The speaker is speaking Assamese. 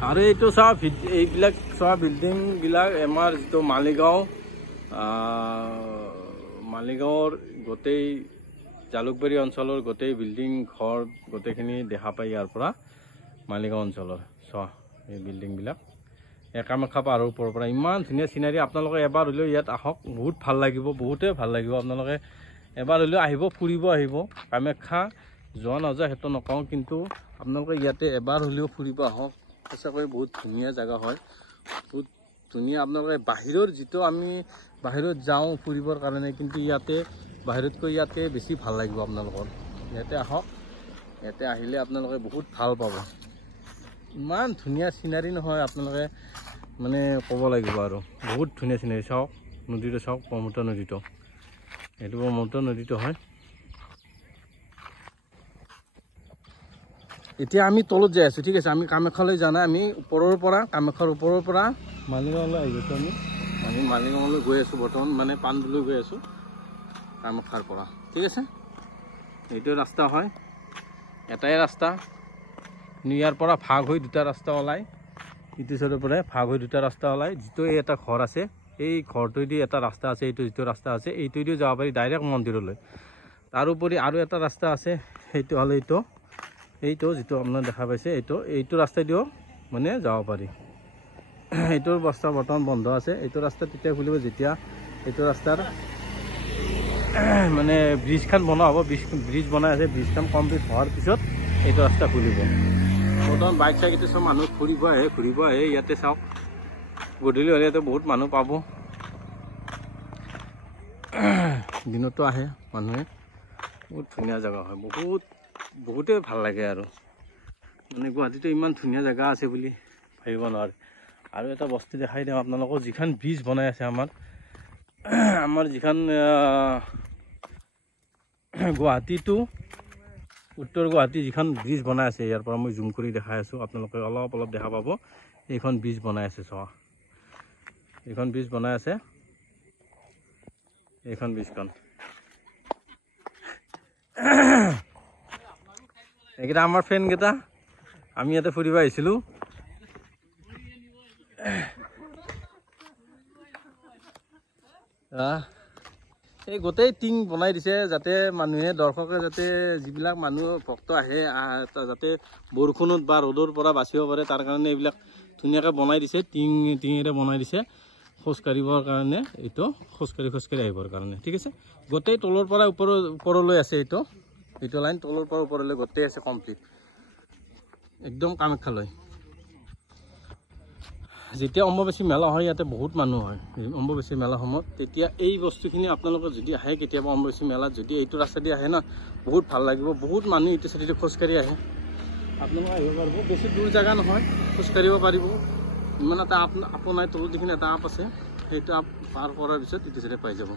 আৰু এইটো চাওক এইবিলাক চোৱা বিল্ডিংবিলাক আমাৰ যিটো মালিগাঁৱৰ গোটেই জালুকবাৰী অঞ্চলৰ গোটেই বিল্ডিং ঘৰ গোটেইখিনি দেখা পায় ইয়াৰ পৰা মালিগাঁও অঞ্চলৰ চোৱা এই বিল্ডিংবিলাক কামাখ্যা পাহাৰৰ ওপৰৰ পৰা ইমান ধুনীয়া চিনাৰী আপোনালোকে এবাৰ হ'লেও ইয়াত আহক বহুত ভাল লাগিব বহুতেই ভাল লাগিব আপোনালোকে এবাৰ হ'লেও আহিব ফুৰিব আহিব কামাখ্যা যোৱা নাযায় সেইটো নকওঁ কিন্তু আপোনালোকে ইয়াতে এবাৰ হ'লেও ফুৰিব আহক সঁচাকৈ বহুত ধুনীয়া জেগা হয় বহুত ধুনীয়া আপোনালোকে বাহিৰৰ যিটো আমি বাহিৰত যাওঁ ফুৰিবৰ কাৰণে কিন্তু ইয়াতে বাহিৰতকৈ ইয়াতে বেছি ভাল লাগিব আপোনালোকৰ ইয়াতে আহক ইয়াতে আহিলে আপোনালোকে বহুত ভাল পাব ইমান ধুনীয়া চিনাৰী নহয় আপোনালোকে মানে ক'ব লাগিব আৰু বহুত ধুনীয়া চিনাৰী চাওক নদীটো চাওক ব্ৰহ্মপুত্ৰ নদীটো এইটো ব্ৰহ্মপুত্ৰ নদীটো হয় এতিয়া আমি তলত যাই আছোঁ ঠিক আছে আমি কামাখ্যালৈ যোৱা নাই আমি ওপৰৰ পৰা কামাখ্যাৰ ওপৰৰ পৰা মালিগাঁৱলৈ আহি গৈছোঁ আমি মালিগাঁৱলৈ গৈ আছোঁ বৰ্তমান মানে পাণ্ডুলৈ গৈ আছোঁ কামাখ্যাৰ পৰা ঠিক আছে এইটো ৰাস্তা হয় এটাই ৰাস্তা ইয়াৰ পৰা ভাগ হৈ দুটা ৰাস্তা ওলায় ইটো চাইডৰ পৰা ভাগ হৈ দুটা ৰাস্তা ওলায় যিটো এই এটা ঘৰ আছে এই ঘৰটোৱেদি এটা ৰাস্তা আছে এইটো যিটো ৰাস্তা আছে এইটোৱেদি যাব পাৰি ডাইৰেক্ট মন্দিৰলৈ তাৰোপৰি আৰু এটা ৰাস্তা আছে সেইটো হ'লে এইটো যিটো আপোনাৰ দেখা পাইছে এইটো ৰাস্তাইদিও মানে যাব পাৰি এইটোৰ ৰাস্তা বৰ্তমান বন্ধ আছে এইটো ৰাস্তা তেতিয়া খুলিব যেতিয়া এইটো ৰাস্তাৰ মানে ব্ৰিজখন বনোৱা হ'ব ব্ৰিজ বনাই আছে ব্ৰিজখন কমপ্লিট হোৱাৰ পিছত এইটো ৰাস্তা খুলিব বৰ্তমান বাইক চাইক এতিয়া চব মানুহ ঘূৰিব আহে ইয়াতে চাওক গধূলি হ'লে ইয়াতে বহুত মানুহ পাব দিনতো আহে মানুহে বহুত ধুনীয়া জেগা হয় বহুতেই ভাল লাগে আৰু মানে গুৱাহাটীতো ইমান ধুনীয়া জেগা আছে বুলি ভাবিব নোৱাৰে আৰু এটা বস্তু দেখাই দিওঁ আপোনালোকক যিখন ব্ৰিজ বনাই আছে আমাৰ যিখন গুৱাহাটী টু উত্তৰ গুৱাহাটী যিখন ব্ৰিজ বনাই আছে ইয়াৰ পৰা মই জুম কৰি দেখাই আছোঁ আপোনালোকে অলপ দেখা পাব এইখন ব্ৰিজ বনাই আছে চোৱা এইখন ব্ৰিজ বনাই আছে এইখন ব্ৰিজখন এইকেইটা আমাৰ ফ্ৰেণ্ডকেইটা আমি ইয়াতে ফুৰিব আহিছিলোঁ এই গোটেই টিং বনাই দিছে যাতে মানুহে দৰ্শকে যাতে যিবিলাক মানুহ ভক্ত আহে যাতে বৰষুণত বা ৰ'দৰ পৰা বাচিব পাৰে তাৰ কাৰণে এইবিলাক ধুনীয়াকৈ বনাই দিছে টিঙেৰে বনাই দিছে খোজকাঢ়িবৰ কাৰণে এইটো খোজকাঢ়ি আহিবৰ কাৰণে ঠিক আছে গোটেই তলৰ পৰা ওপৰলৈ আছে এইটো লাইন তলৰ পৰা ওপৰলৈ গোটেই আছে কমপ্লিট একদম কামাখ্যালৈ যেতিয়া অম্বুবাচী মেলা হয় ইয়াতে বহুত মানুহ হয় অম্বুবাচী মেলা সময়ত তেতিয়া এই বস্তুখিনি আপোনালোকে যদি আহে কেতিয়াবা অম্বুবাচী মেলাত যদি এইটো ৰাস্তা দি আহে না বহুত ভাল লাগিব বহুত মানুহ এইটো চাইডে খোজকাঢ়ি আহে আপোনালোকে আহিব পাৰিব বেছি দূৰ জেগা নহয় খোজকাঢ়িব পাৰিব ইমান এটা আপ নাই তলত যিখিনি এটা আপ আছে সেইটো আপ পাৰ কৰাৰ পিছত ইটো চাইডে পাই যাব